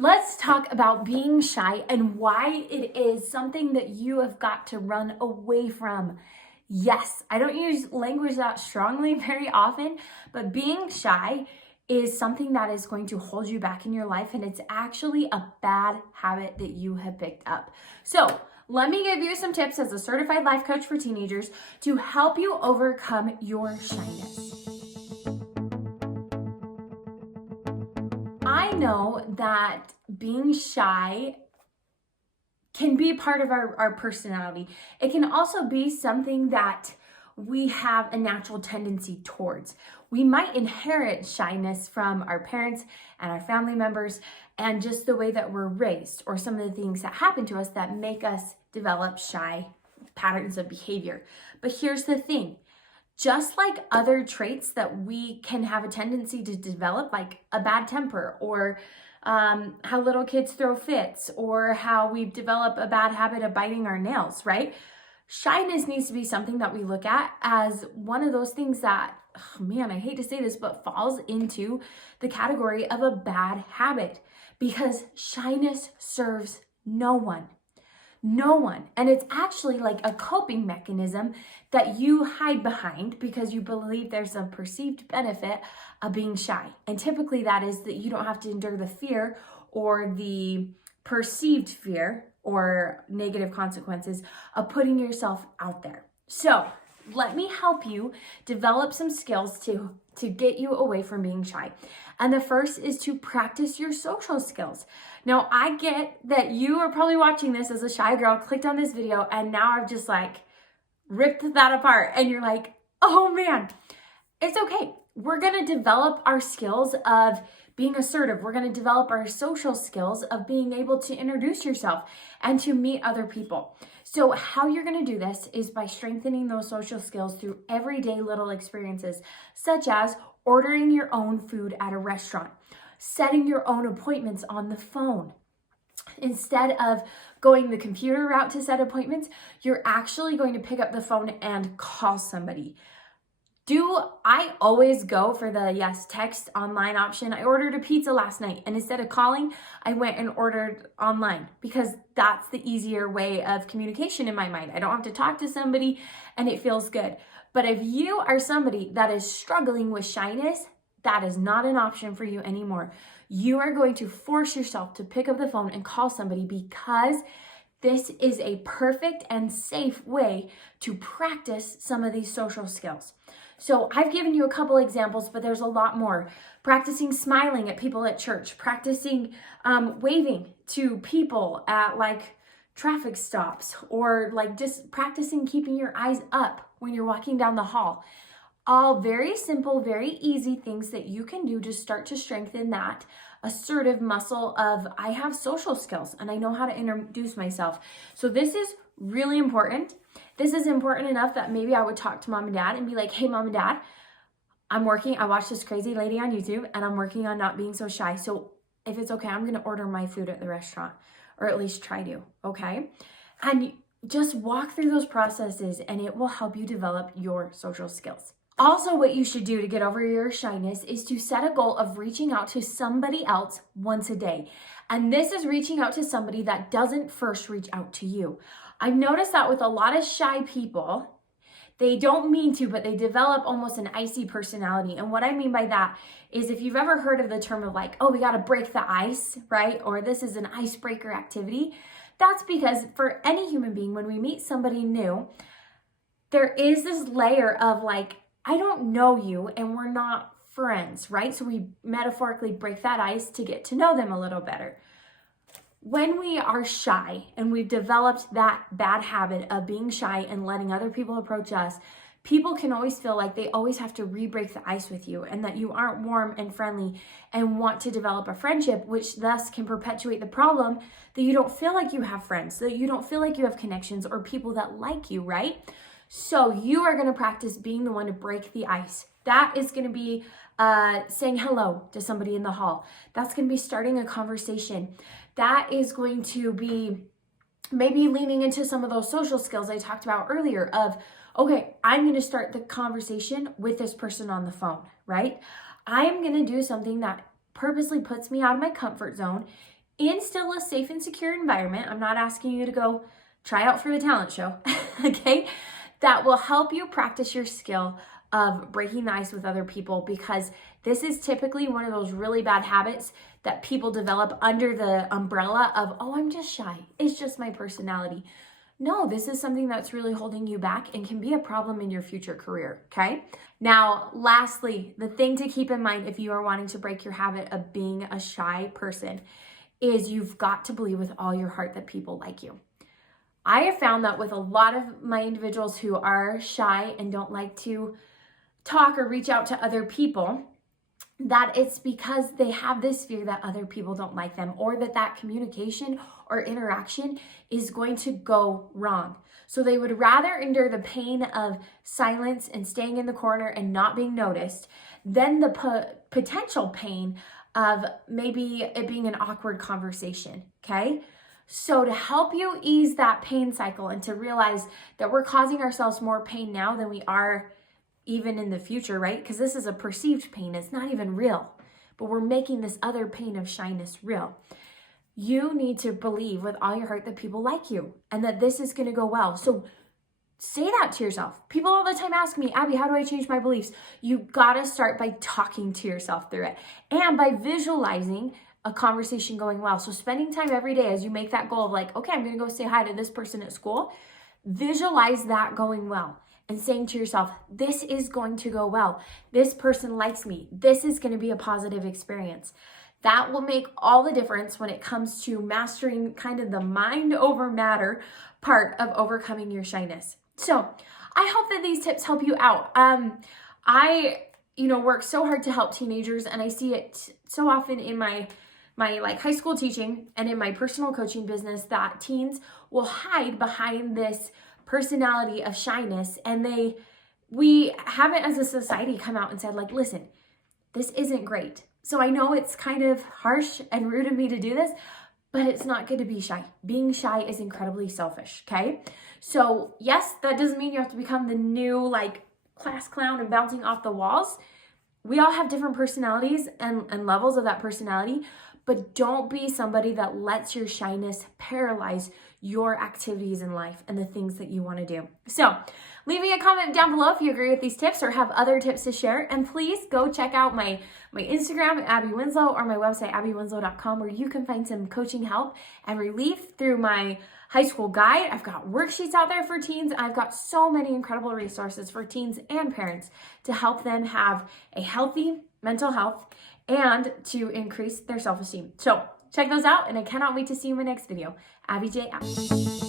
Let's talk about being shy and why it is something that you have got to run away from. Yes, I don't use language that strongly very often, but being shy is something that is going to hold you back in your life, and it's actually a bad habit that you have picked up. So let me give you some tips as a certified life coach for teenagers to help you overcome your shyness. I know that being shy can be part of our personality. It can also be something that we have a natural tendency towards. We might inherit shyness from our parents and our family members and just the way that we're raised, or some of the things that happen to us that make us develop shy patterns of behavior. But here's the thing. Just like other traits that we can have a tendency to develop, like a bad temper, or how little kids throw fits, or how we develop a bad habit of biting our nails, right? Shyness needs to be something that we look at as one of those things that, oh man, I hate to say this, but falls into the category of a bad habit, because shyness serves no one. No one. And it's actually like a coping mechanism that you hide behind because you believe there's a perceived benefit of being shy. And typically that is that you don't have to endure the fear or the perceived fear or negative consequences of putting yourself out there. So let me help you develop some skills to get you away from being shy. And the first is to practice your social skills. Now, I get that you are probably watching this as a shy girl, clicked on this video, and now I've just like ripped that apart. And you're like, oh man, it's okay. We're going to develop our skills of being assertive. We're going to develop our social skills of being able to introduce yourself and to meet other people. So how you're going to do this is by strengthening those social skills through everyday little experiences, such as ordering your own food at a restaurant, setting your own appointments on the phone. Instead of going the computer route to set appointments, you're actually going to pick up the phone and call somebody. I always go for the text online option. I ordered a pizza last night, and instead of calling, I went and ordered online because that's the easier way of communication in my mind. I don't have to talk to somebody and it feels good. But if you are somebody that is struggling with shyness, that is not an option for you anymore. You are going to force yourself to pick up the phone and call somebody, because this is a perfect and safe way to practice some of these social skills. So I've given you a couple examples, but there's a lot more. Practicing smiling at people at church, practicing waving to people at like traffic stops, or like just practicing keeping your eyes up when you're walking down the hall. All very simple, very easy things that you can do to start to strengthen that assertive muscle of I have social skills and I know how to introduce myself. So this is really important. This is important enough that maybe I would talk to mom and dad and be like, hey, mom and dad, I watched this crazy lady on YouTube and I'm working on not being so shy. So if it's okay, I'm going to order my food at the restaurant, or at least try to, okay? And just walk through those processes and it will help you develop your social skills. Also, what you should do to get over your shyness is to set a goal of reaching out to somebody else once a day. And this is reaching out to somebody that doesn't first reach out to you. I've noticed that with a lot of shy people, they don't mean to, but they develop almost an icy personality. And what I mean by that is, if you've ever heard of the term of like, oh, we got to break the ice, right? Or this is an icebreaker activity. That's because for any human being, when we meet somebody new, there is this layer of like, I don't know you and we're not friends, right? So we metaphorically break that ice to get to know them a little better. When we are shy and we've developed that bad habit of being shy and letting other people approach us, people can always feel like they always have to re-break the ice with you, and that you aren't warm and friendly and want to develop a friendship, which thus can perpetuate the problem that you don't feel like you have friends, that you don't feel like you have connections or people that like you, right? So you are going to practice being the one to break the ice. That is going to be saying hello to somebody in the hall. That's going to be starting a conversation. That is going to be maybe leaning into some of those social skills I talked about earlier of, okay, I'm going to start the conversation with this person on the phone, right? I'm going to do something that purposely puts me out of my comfort zone Instill a safe and secure environment. I'm not asking you to go try out for the talent show, okay? That will help you practice your skill of breaking the ice with other people, because this is typically one of those really bad habits that people develop under the umbrella of, oh, I'm just shy. It's just my personality. No, this is something that's really holding you back and can be a problem in your future career, okay? Now, lastly, the thing to keep in mind if you are wanting to break your habit of being a shy person is you've got to believe with all your heart that people like you. I have found that with a lot of my individuals who are shy and don't like to talk or reach out to other people, that it's because they have this fear that other people don't like them, or that communication or interaction is going to go wrong. So they would rather endure the pain of silence and staying in the corner and not being noticed than the potential pain of maybe it being an awkward conversation, okay? So to help you ease that pain cycle and to realize that we're causing ourselves more pain now than we are even in the future, right? Because this is a perceived pain. It's not even real, but we're making this other pain of shyness real. You need to believe with all your heart that people like you and that this is going to go well. So say that to yourself. People all the time ask me, Abby, how do I change my beliefs? You got to start by talking to yourself through it and by visualizing a conversation going well. So spending time every day as you make that goal of like, okay, I'm going to go say hi to this person at school. Visualize that going well and saying to yourself, this is going to go well. This person likes me. This is going to be a positive experience. That will make all the difference when it comes to mastering kind of the mind over matter part of overcoming your shyness. So I hope that these tips help you out. I work so hard to help teenagers, and I see it so often in my like high school teaching and in my personal coaching business that teens will hide behind this personality of shyness, and we haven't as a society come out and said like, listen, this isn't great. So I know it's kind of harsh and rude of me to do this, but it's not good to be shy. Being shy is incredibly selfish, okay? So yes, that doesn't mean you have to become the new like class clown and bouncing off the walls. We all have different personalities and levels of that personality, but don't be somebody that lets your shyness paralyze your activities in life and the things that you want to do. So leave me a comment down below if you agree with these tips or have other tips to share. And please go check out my Instagram, Abby Winslow, or my website, abbywinslow.com, where you can find some coaching help and relief through my high school guide. I've got worksheets out there for teens. I've got so many incredible resources for teens and parents to help them have a healthy mental health and to increase their self-esteem. So check those out, and I cannot wait to see you in my next video. Abbi J out.